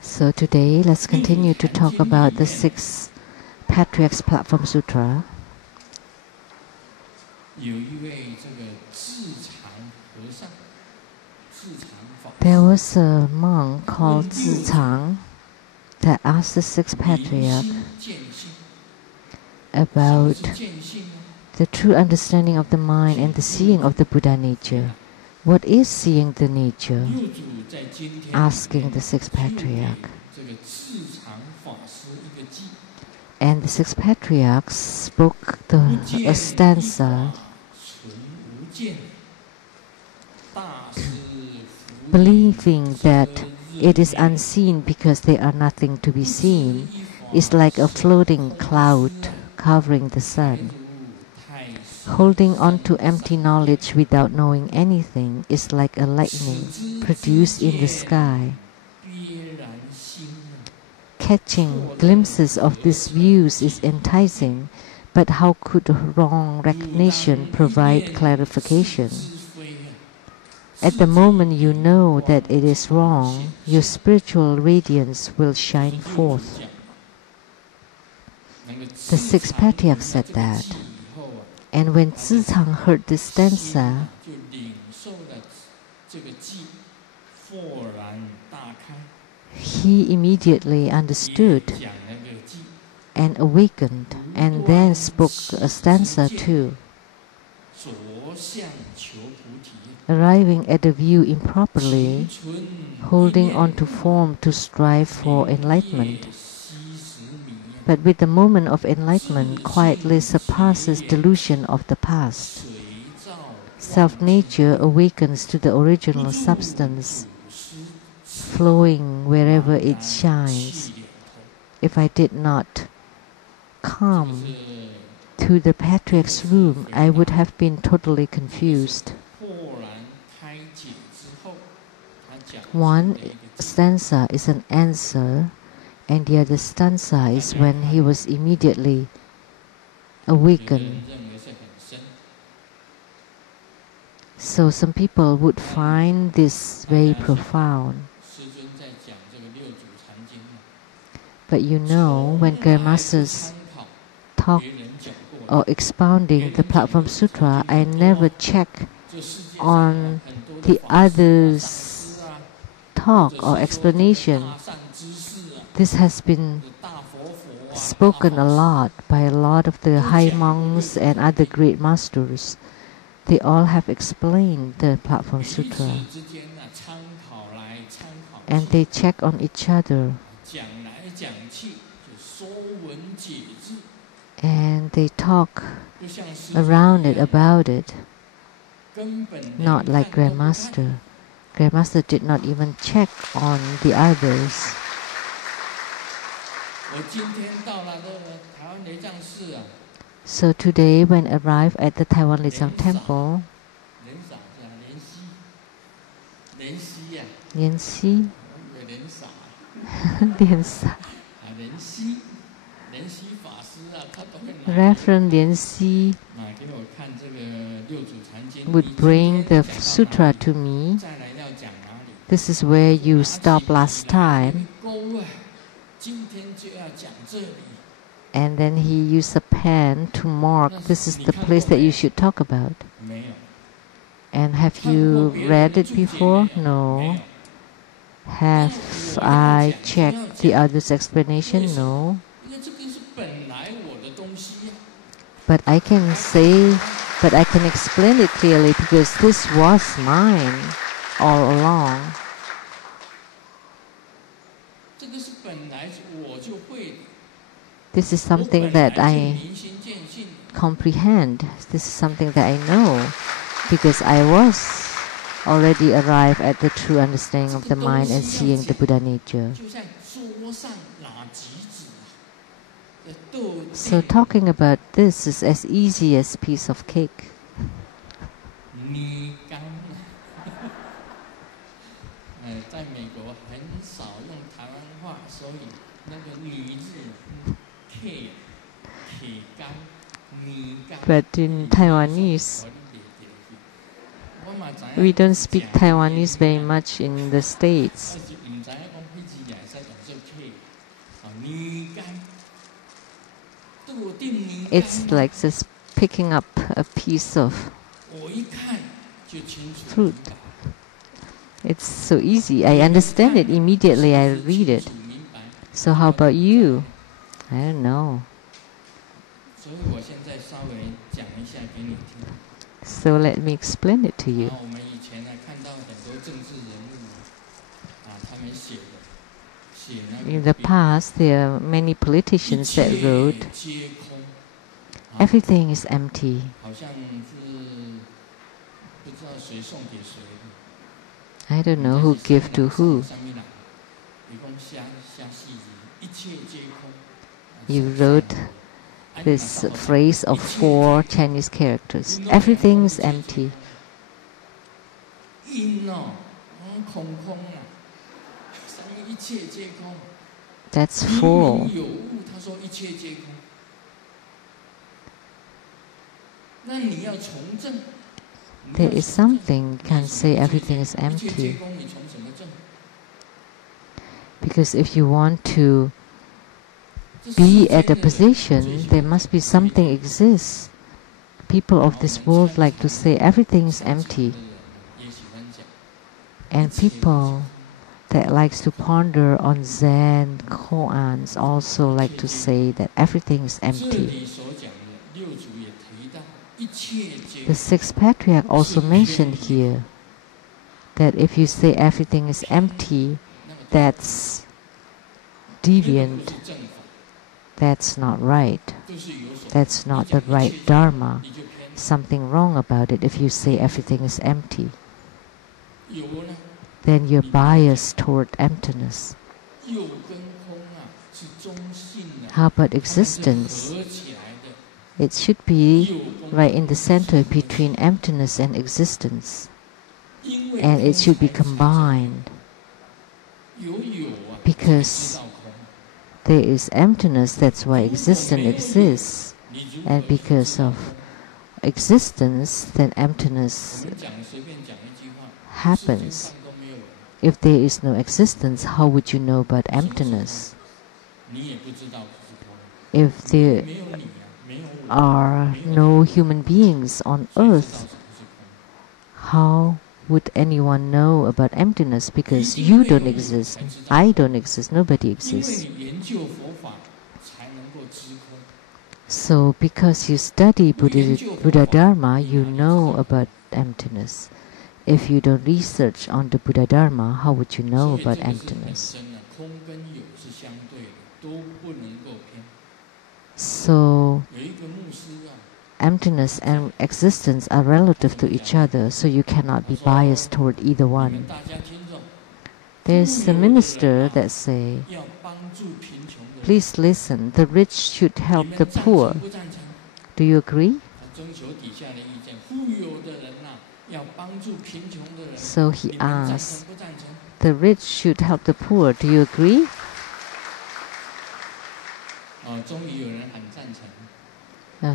So today, let's continue to talk about the 6 Patriarch's Platform Sutra. There was a monk called Tsang that asked the 6th Patriarch about the true understanding of the mind and the seeing of the Buddha nature. What is seeing the nature? Asking the 6th Patriarch. And the 6th Patriarch spoke a stanza believing that it is unseen because there are nothing to be seen. It's like a floating cloud covering the sun. Holding on to empty knowledge without knowing anything is like a lightning produced in the sky. Catching glimpses of these views is enticing, but how could wrong recognition provide clarification? At the moment you know that it is wrong, your spiritual radiance will shine forth. The 6th Patriarch said that. And when Tsang heard this stanza, he immediately understood and awakened, and then spoke a stanza too. Arriving at the view improperly, holding on to form to strive for enlightenment. But with the moment of enlightenment, quietly surpasses delusion of the past. Self-nature awakens to the original substance, flowing wherever it shines. If I did not come to the Patriarch's room, I would have been totally confused. One stanza is an answer, and the other stanza is when he was immediately awakened. So some people would find this very profound. But you know, when Grandmasters talk or expounding the Platform Sutra, I never check on the others' talk or explanation. This has been spoken a lot by a lot of the high monks and other great masters. They all have explained the Platform Sutra. And they check on each other. And they talk around it, about it. Not like Grandmaster. Grandmaster did not even check on the others. So today, when I arrived at the Taiwan Lian Temple, Lian Reverend Lian would bring the sutra to me. This is where you stopped last time. And then he used a pen to mark, this is the place that you should talk about. And have you read it before? No. Have I checked the other's explanation? No. But I can explain it clearly because this was mine all along. This is something that I comprehend. This is something that I know because I was already arrived at the true understanding of the mind and seeing the Buddha nature. So talking about this is as easy as a piece of cake. But in Taiwanese, We don't speak Taiwanese very much in the States. It's like just picking up a piece of fruit. It's so easy. I understand it immediately. I read it. So how about you? I don't know. So let me explain it to you. In the past, there are many politicians that wrote, everything is empty. I don't know who gave to who. You wrote this phrase of 4 Chinese characters. Everything is empty. That's full. There is something, you can't say everything is empty. Because if you want to be at a position, there must be something exists. People of this world like to say everything is empty. And people that likes to ponder on Zen koans also like to say that everything is empty. The 6th Patriarch also mentioned here that if you say everything is empty, that's deviant. That's not right. That's not the right Dharma. Something wrong about it if you say everything is empty. Then you're biased toward emptiness. How about existence? It should be right in the center between emptiness and existence. And it should be combined. Because there is emptiness, that's why existence exists. And because of existence, then emptiness happens. If there is no existence, how would you know about emptiness? If there are no human beings on earth, how would anyone know about emptiness? Because you don't exist, I don't exist, nobody exists. So because you study Buddha Dharma, you know about emptiness. If you don't research on the Buddha Dharma, how would you know about emptiness? So emptiness and existence are relative to each other, so you cannot be biased toward either one. There's a minister that say, please listen, the rich should help the poor. Do you agree? So he asked, the rich should help the poor. Do you agree?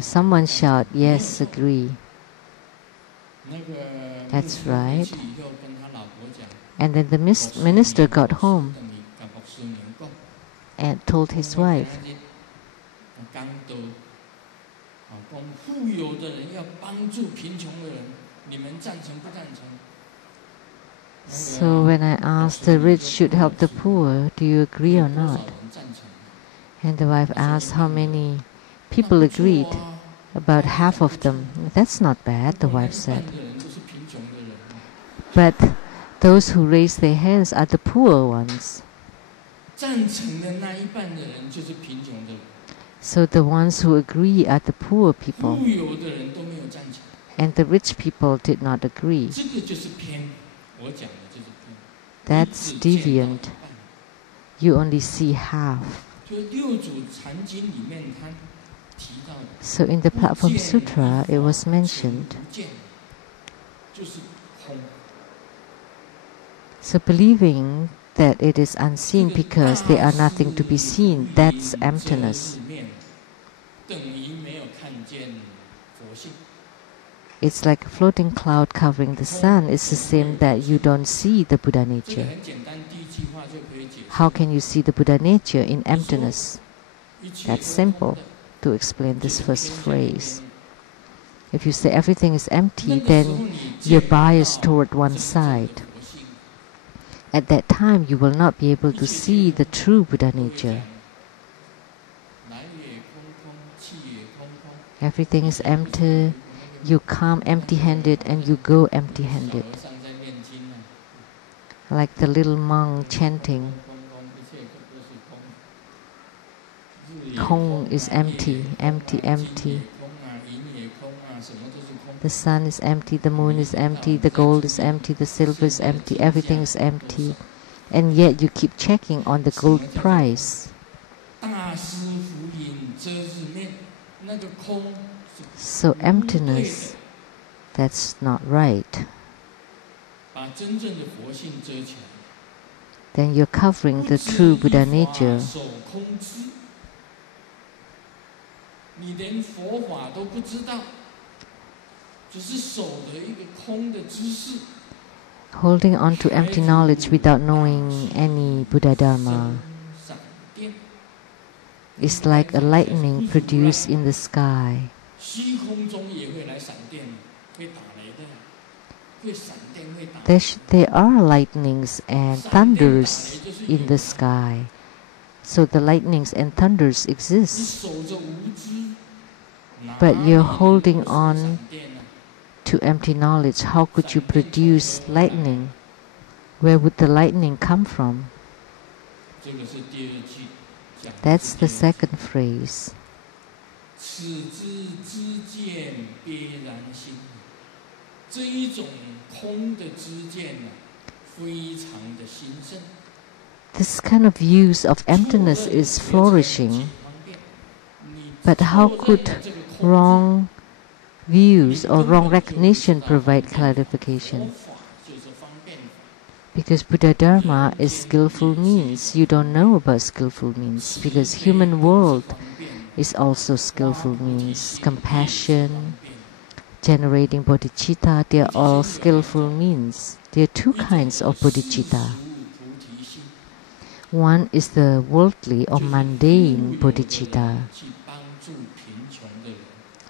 Someone shout, yes, agree. That's right. And then the minister got home and told his wife, so when I asked the rich should help the poor, do you agree or not? And the wife asked how many people agreed. About half of them. That's not bad, the wife said. But those who raise their hands are the poor ones. So the ones who agree are the poor people. And the rich people did not agree. That's deviant. You only see half. So in the Platform Sutra, it was mentioned. So believing that it is unseen because there are nothing to be seen, that's emptiness. It's like a floating cloud covering the sun. It's the same that you don't see the Buddha nature. How can you see the Buddha nature in emptiness? That's simple to explain this first phrase. If you say everything is empty, then you're biased toward one side. At that time, you will not be able to see the true Buddha nature. Everything is empty. You come empty-handed and you go empty-handed. Like the little monk chanting, Kong is empty, empty, empty. The sun is empty, the moon is empty, the gold is empty, the silver is empty, everything is empty. And yet you keep checking on the gold price. So emptiness, that's not right. Then you're covering the true Buddha nature. Holding on to empty knowledge without knowing any Buddha Dharma is like a lightning produced in the sky. There are lightnings and thunders in the sky. So the lightnings and thunders exist. But you're holding on to empty knowledge. How could you produce lightning? Where would the lightning come from? That's the second phrase. This kind of use of emptiness is flourishing. But how could wrong views or wrong recognition provide clarification? Because Buddha Dharma is skillful means. You don't know about skillful means because human world is also skillful means. Compassion, generating bodhicitta, they are all skillful means. There are two kinds of bodhicitta. One is the worldly or mundane bodhicitta,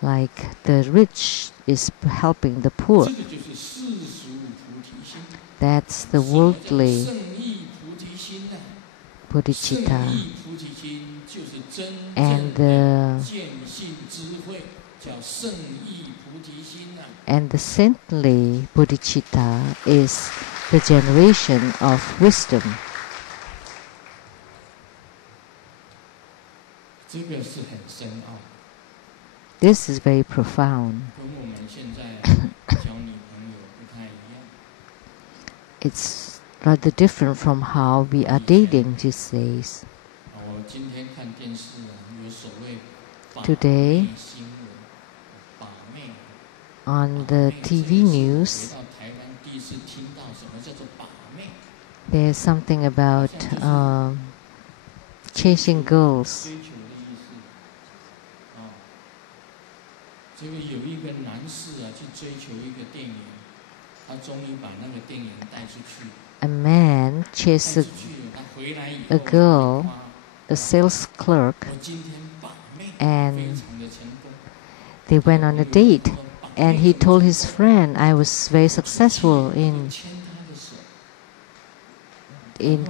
like the rich is helping the poor. That's the worldly bodhicitta. And the saintly bodhicitta is the generation of wisdom. This is very profound. It's rather different from how we are dating these days. Today, on the TV news, there's something about chasing girls. A man chased a girl, a sales clerk, and they went on a date. And he told his friend, I was very successful in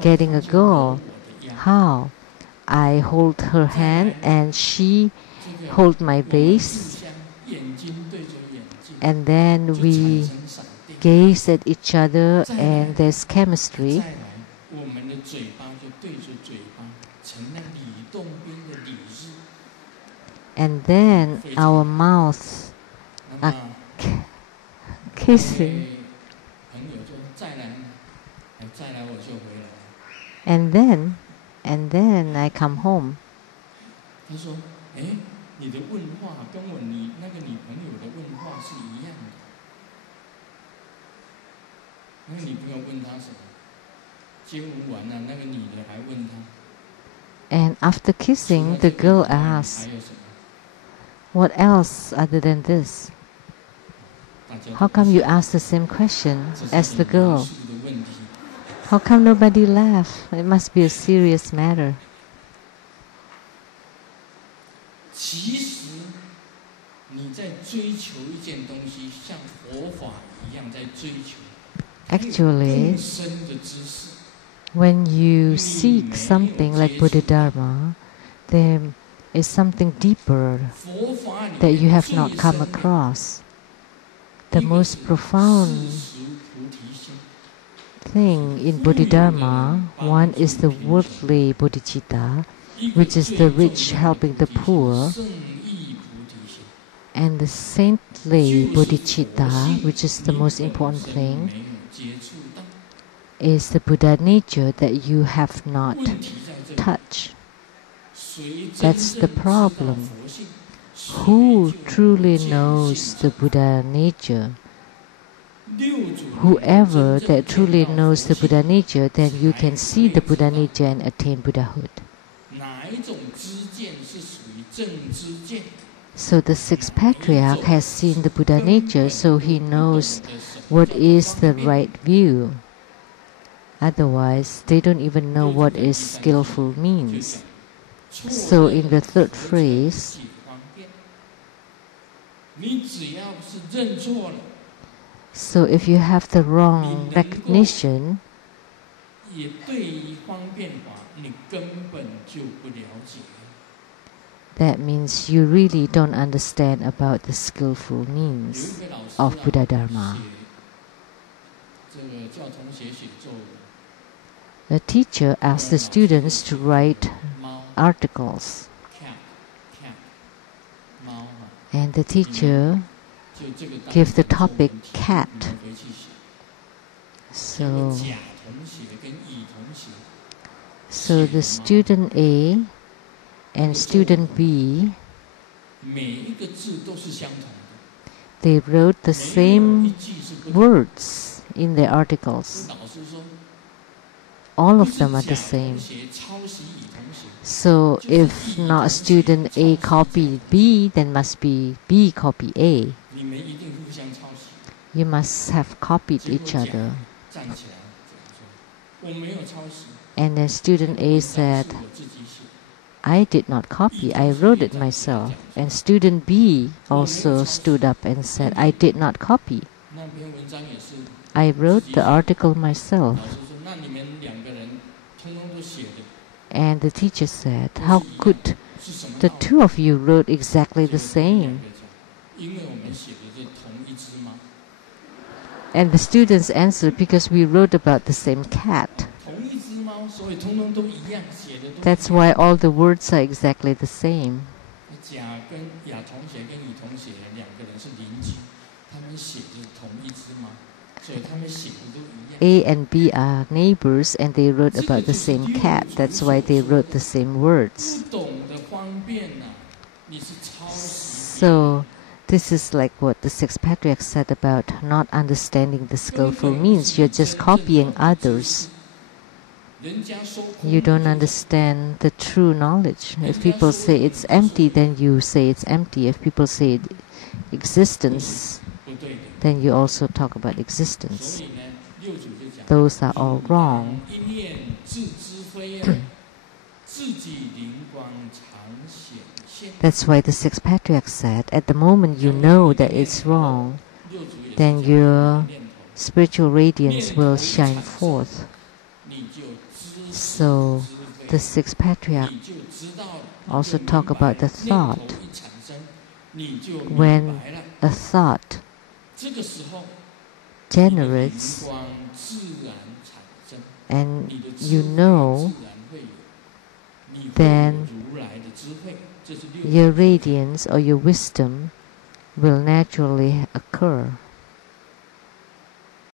getting a girl. How? I hold her hand and she hold my waist, and then we gaze at each other and there's chemistry. And then our mouths are kissing. And then I come home. And after kissing, the girl asks, what else other than this? How come you ask the same question as the girl? How come nobody laughed? It must be a serious matter. Actually, when you seek something like Buddha Dharma, there is something deeper that you have not come across. The most profound thing in Bodhidharma, one is the worldly bodhicitta, which is the rich helping the poor, and the saintly bodhicitta, which is the most important thing, is the Buddha nature that you have not touched. That's the problem. Who truly knows the Buddha nature? Whoever that truly knows the Buddha nature, then you can see the Buddha nature and attain Buddhahood. So the sixth Patriarch has seen the Buddha nature, so he knows what is the right view. Otherwise, they don't even know what is skillful means. So in the third phrase, so if you have the wrong recognition, that means you really don't understand about the skillful means of Buddha Dharma. The teacher asked the students to write articles, and the teacher gave the topic cat. So the student A and student B, they wrote the same words in their articles. All of them are the same. So if not student A copied B, then must be B copy A. You must have copied each other. And then student A said, I did not copy, I wrote it myself. And student B also stood up and said, I did not copy. I wrote the article myself. And the teacher said, how could the two of you wrote exactly the same? And the students answered, because we wrote about the same cat. That's why all the words are exactly the same. A and B are neighbors and they wrote about the same cat. That's why they wrote the same words. So this is like what the sixth Patriarch said about not understanding the skillful means. You're just copying others. You don't understand the true knowledge. If people say it's empty, then you say it's empty. If people say existence, then you also talk about existence. Those are all wrong. That's why the sixth Patriarch said, at the moment you know that it's wrong, then your spiritual radiance will shine forth. So the sixth Patriarch also talk about the thought. When a thought generates, and you know, then your radiance or your wisdom will naturally occur.